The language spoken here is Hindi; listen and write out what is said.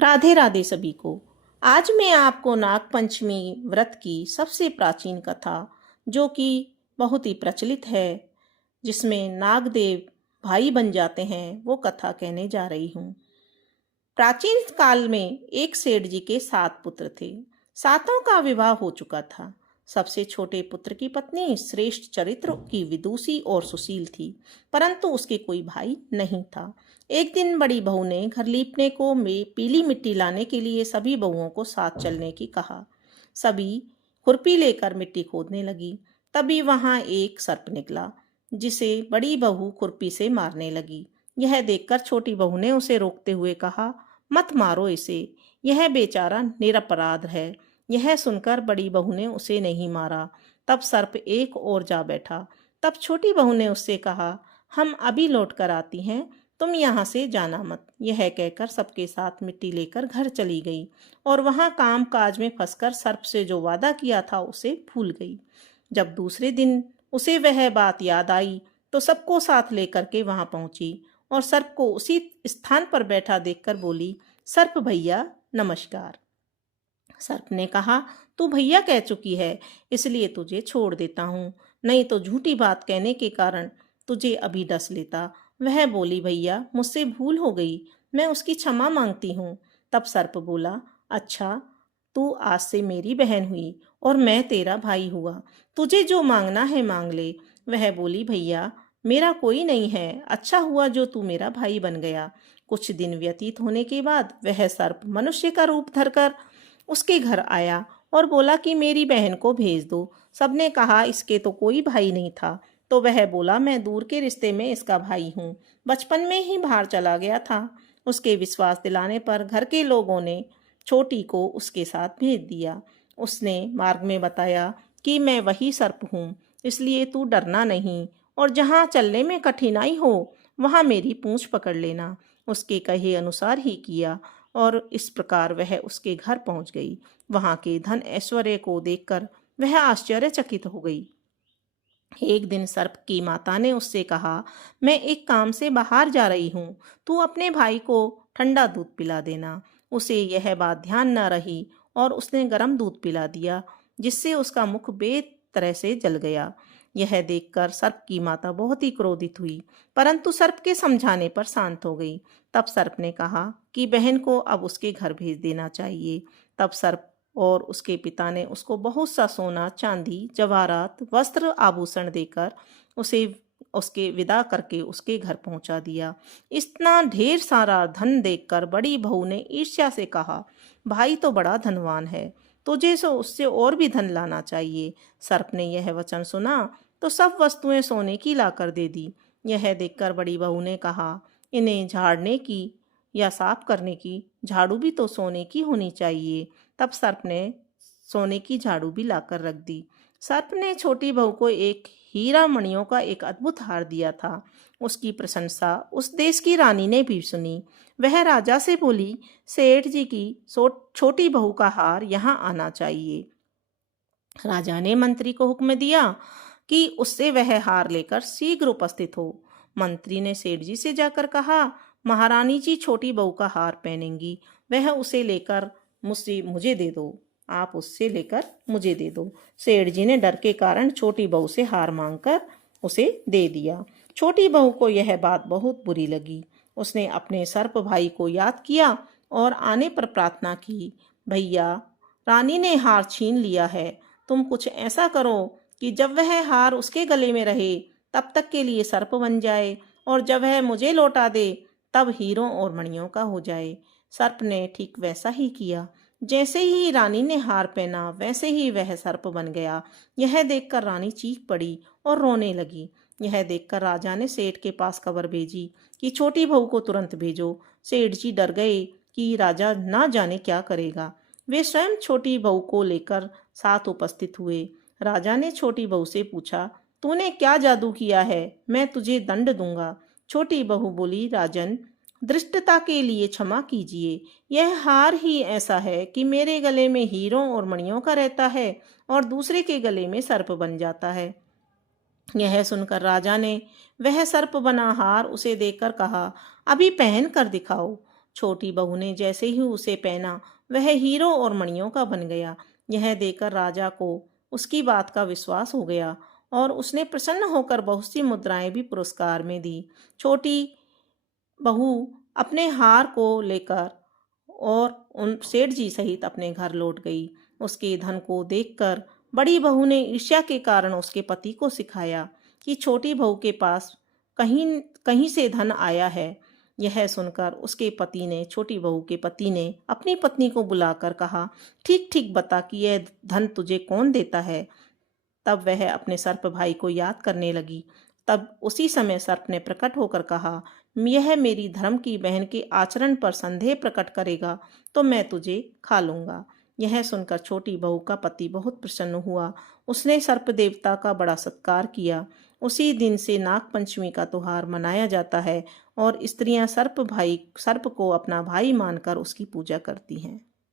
राधे राधे सभी को। आज मैं आपको नागपंचमी व्रत की सबसे प्राचीन कथा, जो कि बहुत ही प्रचलित है, जिसमें नागदेव भाई बन जाते हैं, वो कथा कहने जा रही हूँ। प्राचीन काल में एक सेठ जी के 7 पुत्र थे। सातों का विवाह हो चुका था। सबसे छोटे पुत्र की पत्नी श्रेष्ठ चरित्र की विदुषी और सुशील थी, परंतु उसके कोई भाई नहीं था। एक दिन बड़ी बहू ने घर लीपने को पीली मिट्टी लाने के लिए सभी बहुओं को साथ चलने की कहा। सभी खुरपी लेकर मिट्टी खोदने लगी। तभी वहां एक सर्प निकला, जिसे बड़ी बहू खुरपी से मारने लगी। यह देखकर छोटी बहू ने उसे रोकते हुए कहा, मत मारो इसे, यह बेचारा निरपराध है। यह सुनकर बड़ी बहू ने उसे नहीं मारा। तब सर्प एक और जा बैठा। तब छोटी बहू ने उससे कहा, हम अभी लौट कर आती हैं, तुम यहाँ से जाना मत। यह कहकर सबके साथ मिट्टी लेकर घर चली गई और वहां काम काज में फंसकर सर्प से जो वादा किया था उसे भूल गई। जब दूसरे दिन उसे वह बात याद आई तो सबको साथ लेकर के वहां पहुंची और सर्प को उसी स्थान पर बैठा देखकर बोली, सर्प भैया नमस्कार। सर्प ने कहा, तू भैया कह चुकी है, इसलिए तुझे छोड़ देता हूँ, नहीं तो झूठी बात कहने के कारण तुझे अभी डस लेता। वह बोली, भैया मुझसे भूल हो गई, मैं उसकी क्षमा मांगती हूँ। तब सर्प बोला, अच्छा, तू आज से मेरी बहन हुई और मैं तेरा भाई हुआ, तुझे जो मांगना है मांग ले। वह बोली, भैया मेरा कोई नहीं है, अच्छा हुआ जो तू मेरा भाई बन गया। कुछ दिन व्यतीत होने के बाद वह सर्प मनुष्य का रूप धरकर उसके घर आया और बोला कि मेरी बहन को भेज दो। सबने कहा, इसके तो कोई भाई नहीं था। तो वह बोला, मैं दूर के रिश्ते में इसका भाई हूँ, बचपन में ही बाहर चला गया था। उसके विश्वास दिलाने पर घर के लोगों ने छोटी को उसके साथ भेज दिया। उसने मार्ग में बताया कि मैं वही सर्प हूँ, इसलिए तू डरना नहीं और जहाँ चलने में कठिनाई हो वहाँ मेरी पूंछ पकड़ लेना। उसके कहे अनुसार ही किया और इस प्रकार वह उसके घर पहुंच गई। वहां के धन ऐश्वर्य को देखकर वह आश्चर्यचकित हो गई। एक दिन सर्प की माता ने उससे कहा, मैं एक काम से बाहर जा रही हूँ, तू अपने भाई को ठंडा दूध पिला देना। उसे यह बात ध्यान न रही और उसने गर्म दूध पिला दिया, जिससे उसका मुख बेतरह से जल गया। यह देखकर सर्प की माता बहुत ही क्रोधित हुई, परंतु सर्प के समझाने पर शांत हो गई। तब सर्प ने कहा कि बहन को अब उसके घर भेज देना चाहिए। तब सर्प और उसके पिता ने उसको बहुत सा सोना, चांदी, जवाहरात, वस्त्र, आभूषण देकर उसे उसके विदा करके उसके घर पहुंचा दिया। इतना ढेर सारा धन देखकर बड़ी बहू ने ईर्ष्या से कहा, भाई तो बड़ा धनवान है, तुझे सो उससे और भी धन लाना चाहिए। सर्प ने यह वचन सुना तो सब वस्तुएं सोने की लाकर दे दी। यह देखकर बड़ी बहू ने कहा, इन्हें झाड़ने की या साफ करने की झाड़ू भी तो सोने की होनी चाहिए। तब सर्प ने सोने की झाड़ू भी लाकर रख दी। सर्प ने छोटी बहू को एक हीरा मणियों का एक अद्भुत हार दिया था। उसकी प्रशंसा उस देश की रानी ने भी सुनी। वह राजा से बोली, सेठ जी की छोटी बहू का हार यहाँ आना चाहिए। राजा ने मंत्री को हुक्म दिया कि उससे वह हार लेकर शीघ्र उपस्थित हो। मंत्री ने सेठ जी से जाकर कहा, महारानी जी छोटी बहू का हार पहनेंगी, वह उसे लेकर मुझे दे दो, आप उससे लेकर मुझे दे दो। सेठ जी ने डर के कारण छोटी बहू से हार मांगकर उसे दे दिया। छोटी बहू को यह बात बहुत बुरी लगी। उसने अपने सर्प भाई को याद किया और आने पर प्रार्थना की, भैया रानी ने हार छीन लिया है, तुम कुछ ऐसा करो कि जब वह हार उसके गले में रहे तब तक के लिए सर्प बन जाए, और जब वह मुझे लौटा दे तब हीरों और मणियों का हो जाए। सर्प ने ठीक वैसा ही किया। जैसे ही रानी ने हार पहना वैसे ही वह सर्प बन गया। यह देखकर रानी चीख पड़ी और रोने लगी। यह देखकर राजा ने सेठ के पास खबर भेजी कि छोटी बहू को तुरंत भेजो। सेठ जी डर गए कि राजा ना जाने क्या करेगा। वे स्वयं छोटी बहू को लेकर साथ उपस्थित हुए। राजा ने छोटी बहू से पूछा, तूने क्या जादू किया है, मैं तुझे दंड दूंगा। छोटी बहू बोली, राजन धृष्टता के लिए क्षमा कीजिए, यह हार ही ऐसा है कि मेरे गले में हीरों और मणियों का रहता है और दूसरे के गले में सर्प बन जाता है। यह सुनकर राजा ने वह सर्प बना हार उसे देखकर कहा, अभी पहन कर दिखाओ। छोटी बहू ने जैसे ही उसे पहना वह हीरो और मणियों का बन गया। यह देखकर राजा को उसकी बात का विश्वास हो गया और उसने प्रसन्न होकर बहुत सी मुद्राएं भी पुरस्कार में दी। छोटी बहू अपने हार को लेकर और उन सेठ जी सहित अपने घर लौट गई। उसके धन को देखकर बड़ी बहू ने ईर्ष्या के कारण उसके पति को सिखाया कि छोटी बहू के पास कहीं कहीं से धन आया है। यह सुनकर उसके पति ने छोटी बहू के पति ने अपनी पत्नी को बुलाकर कहा, ठीक ठीक बता कि यह धन तुझे कौन देता है। तब वह अपने सर्प भाई को याद करने लगी। तब उसी समय सर्प ने प्रकट होकर कहा, यह मेरी धर्म की बहन के आचरण पर संदेह प्रकट करेगा तो मैं तुझे खा लूंगा। यह सुनकर छोटी बहू का पति बहुत प्रसन्न हुआ। उसने सर्प देवता का बड़ा सत्कार किया। उसी दिन से नाग पंचमी का त्योहार मनाया जाता है और स्त्रियां सर्प को अपना भाई मानकर उसकी पूजा करती हैं।